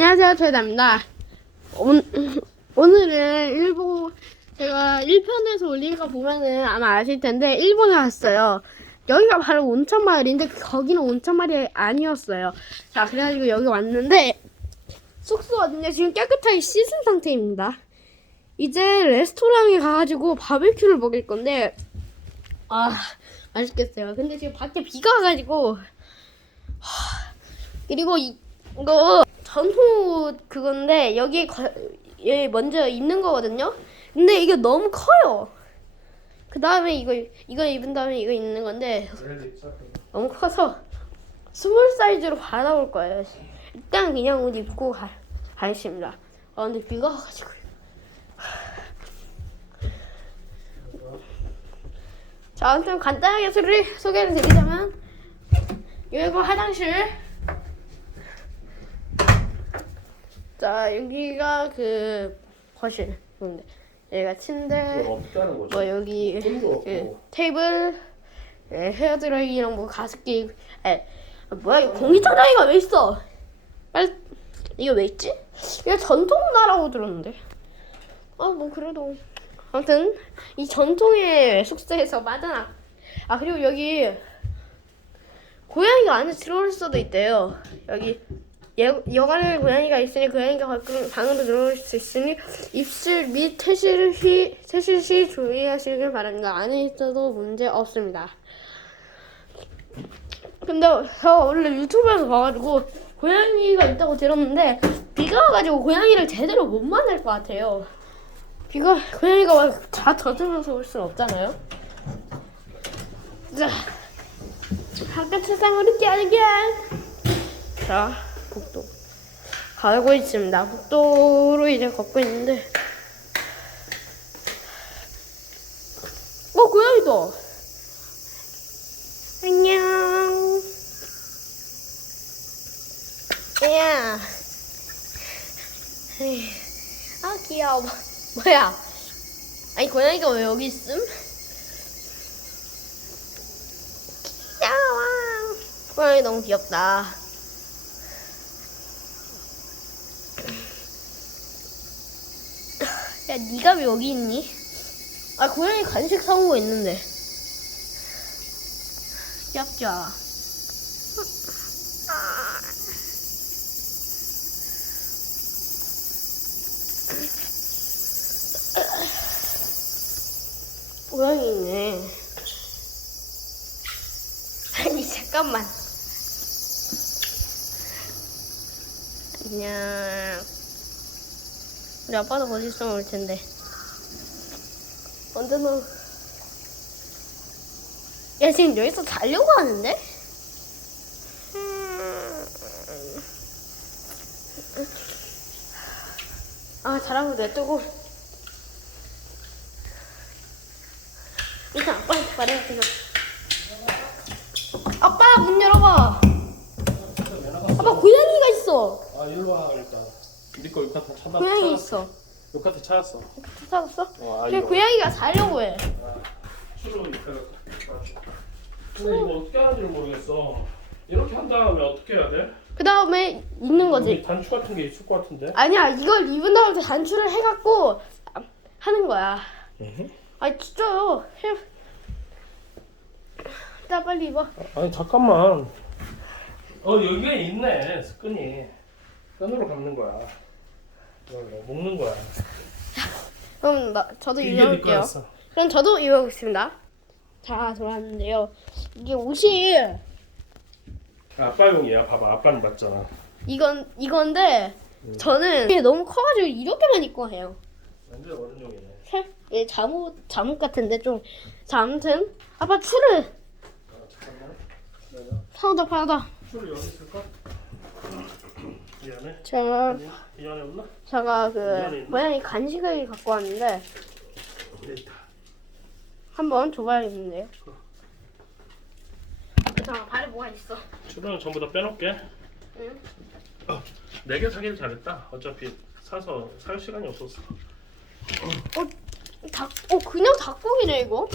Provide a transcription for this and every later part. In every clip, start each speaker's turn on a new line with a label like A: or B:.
A: 안녕하세요, 최다입니다. 오늘, 오늘은 일본, 제가 1편에서 올린 거 보면은 아마 아실 텐데, 일본에 왔어요. 여기가 바로 온천마을인데, 거기는 온천마을이 아니었어요. 자, 그래가지고 여기 왔는데, 숙소거든요. 지금 깨끗하게 씻은 상태입니다. 이제 레스토랑에 가가지고 바베큐를 먹을 건데, 아, 맛있겠어요. 근데 지금 밖에 비가 와가지고, 하, 그리고 이, 이거 전후 그건데 여기 거, 여기 먼저 입는 거거든요. 근데 이게 너무 커요. 그 다음에 이거 이거 입은 다음에 이거 입는 건데 너무 커서 스몰 사이즈로 받아올 거예요. 일단 그냥 옷 입고 가, 가겠습니다. 아 근데 비가 와가지고. 자, 아무튼 간단하게 소개를 드리자면 여기가 화장실. 자, 여기가 그 거실. 근데 여기가 침대.
B: 거지?
A: 뭐 여기 그
B: 없고.
A: 테이블, 예, 헤어드라이기랑 뭐 가습기. 에 뭐야 이거 공기청정기가 왜 있어? 빨리 이거 왜 있지? 이거 전통나라고 들었는데. 아 뭐 그래도 아무튼 이 전통의 숙소에서 맞아. 아 그리고 여기 고양이가 안에 들어올 수도 있대요. 여기 여, 여관에 고양이가 있으니 고양이가 가끔 방으로 들어올 수 있으니 입실 및 퇴실 시 퇴실 시 주의하시길 바랍니다. 안에 있어도 문제 없습니다. 근데 저 원래 유튜브에서 봐가지고 고양이가 있다고 들었는데 비가 와가지고 고양이를 제대로 못 만날 것 같아요. 비가 고양이가 막 다 젖으면서 올 수는 없잖아요. 자, 바깥 세상으로 깨알게. 자, 가고 있습니다. 복도로 이제 걷고 있는데, 어 고양이다. 안녕. 야. 아 귀여워. 뭐야? 아니 고양이가 왜 여기 있음? 귀여워. 고양이 너무 귀엽다. 네가 왜 여기 있니? 아, 고양이 간식 사오고 있는데. 귀엽죠? 고양이 있네. 아니, 잠깐만. 안녕. 우리 아빠도 곧 있으면 올 텐데. 언제 너? 야 지금 여기서 자려고 하는데? 아 자라고 냅두고 일단 아빠한테 말해야 되나? 아빠 문 열어봐. 아빠 고양이가 있어.
B: 아 일로 와 일단. 우리 거 욕한테 찾아.
A: 고양이 있어.
B: 욕한테 찾았어.
A: 찾았어?
B: 어, 아, 이거.
A: 고양이가 자려고 해.
B: 추로. 근데 이거 어떻게 하는지를 모르겠어. 이렇게 한 다음에 어떻게 해야 돼?
A: 그 다음에 있는 거지.
B: 여기 단추 같은 게 있을 것 같은데.
A: 아니야 이걸 입은 다음에 단추를 해갖고 하는 거야. 아니 진짜요. 해. 자 빨리 입어.
B: 아니 잠깐만. 어 여기에 있네 끈이. 끈으로 감는 거야. 이걸로 묶는 거야.
A: 그럼 나 저도
B: 이게 네. 거였어.
A: 그럼 저도 입어보겠습니다. 자 돌아왔는데요. 이게 옷이
B: 아빠용이야. 봐봐 아빠는 맞잖아.
A: 이건 이건데 저는 이게 너무 커가지고 이렇게만 입고 해요.
B: 완전 어른용이네.
A: 살, 예, 잠옷 잠옷 같은데 좀. 자 아무튼 아빠 추를
B: 아 잠깐만. 기다려.
A: 파우더 파우더.
B: 줄 여기 있을까?
A: 제가
B: 아니, 이 안에 없나?
A: 제가
B: 미안해.
A: 그 고양이 간식을 갖고 왔는데
B: 여기 있다.
A: 한번 줘봐야겠는데요. 자, 발에 뭐가 있어?
B: 줄은 전부 다 빼놓게.
A: 응.
B: 네 개 사기를 잘했다. 어차피 사서 살 시간이 없었어.
A: 닭, 어 그냥 닭고기네 이거.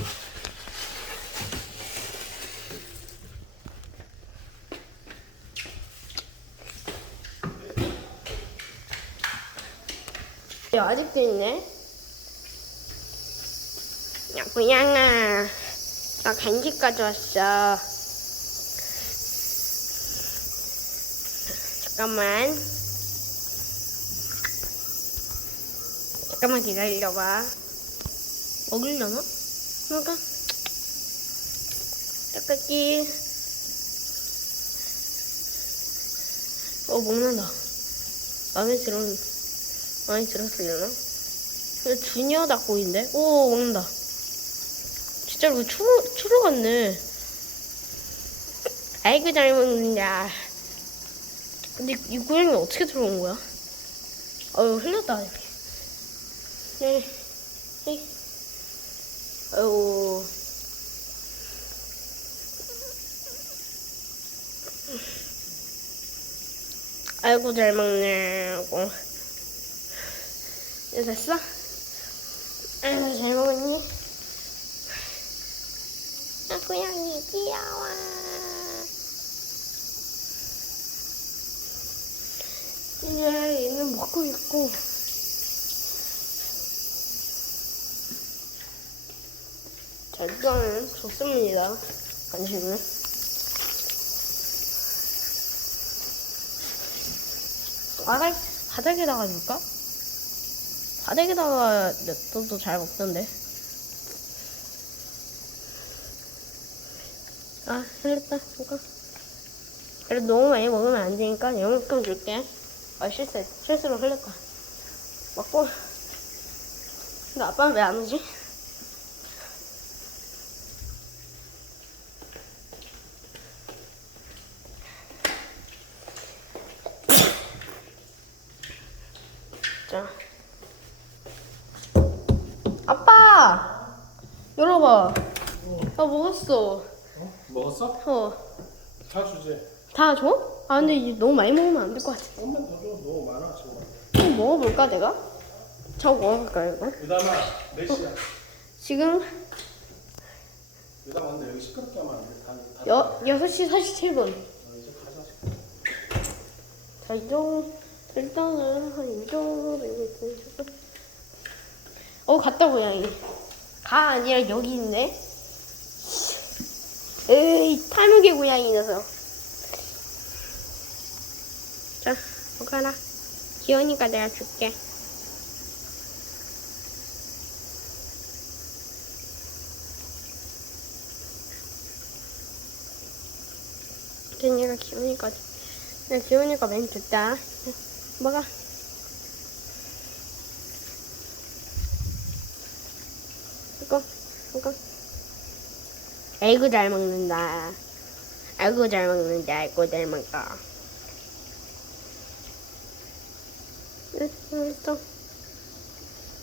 A: 야, 아직도 있네. 야, 고양아. 나 간식 가져왔어. 잠깐만. 잠깐만 기다려봐. 먹으려나? 먹어. 딱딱이. 어, 먹는다. 마음에 들어, 많이 들었으려나? 이거 주니어 닭고기인데? 오, 먹는다. 진짜로 그 추러, 추러 같네. 아이고, 잘 먹는다. 근데 이 고양이 어떻게 들어온 거야? 어휴, 흘렸다. 네. 네. 아유. 아이고, 잘 먹네. 하고. 이제 됐어? 아이고, 잘 먹었니? 아, 고양이 귀여워. 이제 얘는 먹고 있고. 자, 일단은 좋습니다. 간식은. 바닥, 바닥에다가 줄까? 바닥에다가 냅둬도 잘 먹던데. 아, 흘렸다. 잠깐. 그래도 너무 많이 먹으면 안 되니까 이만큼 줄게. 아, 실수, 실수로 흘렸다. 먹고. 근데 아빠는 왜 안 오지? 자. 열어봐. 나 먹었어.
B: 어? 먹었어?
A: 어.
B: 다 주지.
A: 다 줘? 아, 근데 너무 많이 먹으면 안 될 것 같아.
B: 조금만 더 줘. 너무 많아 정말.
A: 좀 먹어볼까, 내가? 저 먹어볼까, 이거?
B: 유담아 몇 시야?
A: 지금
B: 유담아 근데 여기 시끄럽게 하면 안 돼. 다, 다
A: 여, 6시 47분.
B: 어, 이제 가자.
A: 자, 이 정도, 일단은 한 이 정도 되고 있으니까. 어, 갔다, 고양이. 가 아니라 여기 있네. 에이, 탈무게 고양이 녀석. 자, 먹어라. 귀여우니까 내가 줄게. 얘가 귀여우니까 내가 귀여우니까 맨 줬다. 먹어. 이거, 아이고 잘 먹는다. 아이고 잘 먹는다. 아이고 잘. 응, 맛있어.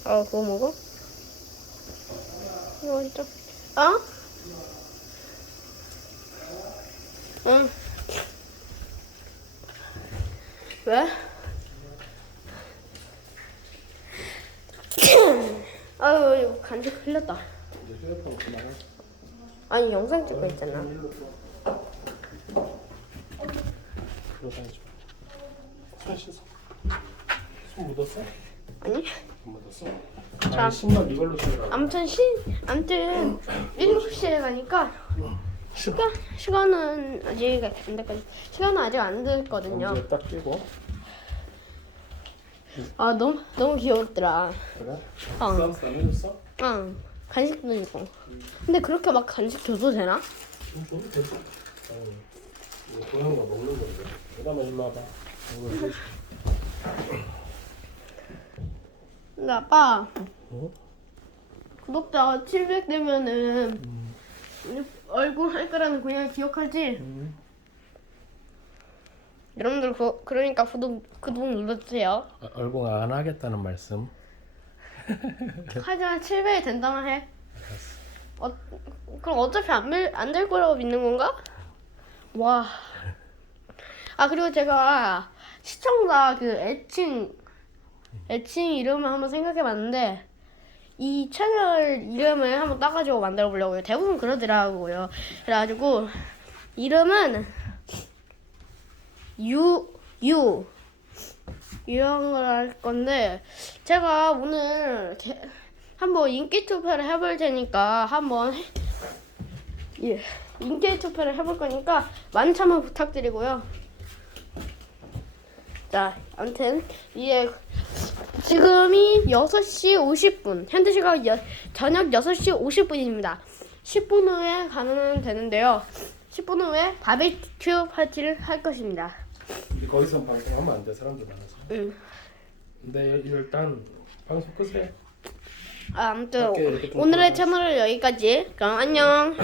A: 어, 그거 먹어? 이거 맛있어. 어? 응. 왜? 아유, 이거 간식 흘렸다. 아니, 영상 찍고 있잖아.
B: 손 씻어. 손 묻었어?
A: 아니?
B: 안 묻었어?
A: 자.
B: 아, 신발 이걸로 신으라.
A: 아무튼 시, 아무튼 7시에 가니까. 시간, 시간은 아직 안 됐거든. 시간은 아직 안 됐거든요.
B: 이제 딱 끼고.
A: 아, 너무, 너무 귀엽더라.
B: 그래?
A: 어.
B: 해줬어?
A: 응. 간식도 있고. 근데 그렇게 막 간식 줘도 되나? 근데 아빠,
B: 어?
A: 구독자 700 되면은
B: 음.
A: 얼굴 할 거라는 그냥 기억하지?
B: 음.
A: 여러분들 그, 그러니까 구독 구독 눌러주세요.
B: 아, 얼굴 안 하겠다는 말씀.
A: 하지만 700이 된다면 해. 어, 그럼 어차피 안될 될 거라고 믿는 건가? 와. 아 그리고 제가 시청자 그 애칭 애칭 이름을 한번 생각해 봤는데 이 채널 이름을 한번 따가지고 만들어 보려고요. 대부분 그러더라고요. 그래가지고 이름은 유 유 걸할 건데 제가 오늘 게- 한번 인기 투표를 해볼 테니까 한번 해- 예 인기 투표를 해볼 거니까 많은 참여 부탁드리고요. 자, 아무튼 이제 지금이 6시 50분 현재 시각 여, 저녁 6시 50분입니다. 10분 후에 가면 되는데요. 10분 후에 바베큐 파티를 할 것입니다.
B: 근데 거기서 방송하면 안 돼. 사람들 많아서.
A: 음.
B: 근데 일단 방송 끄세요.
A: 아, 아무튼
B: 오케이, 이렇게 좀
A: 오늘의 채널은 여기까지. 그럼 안녕.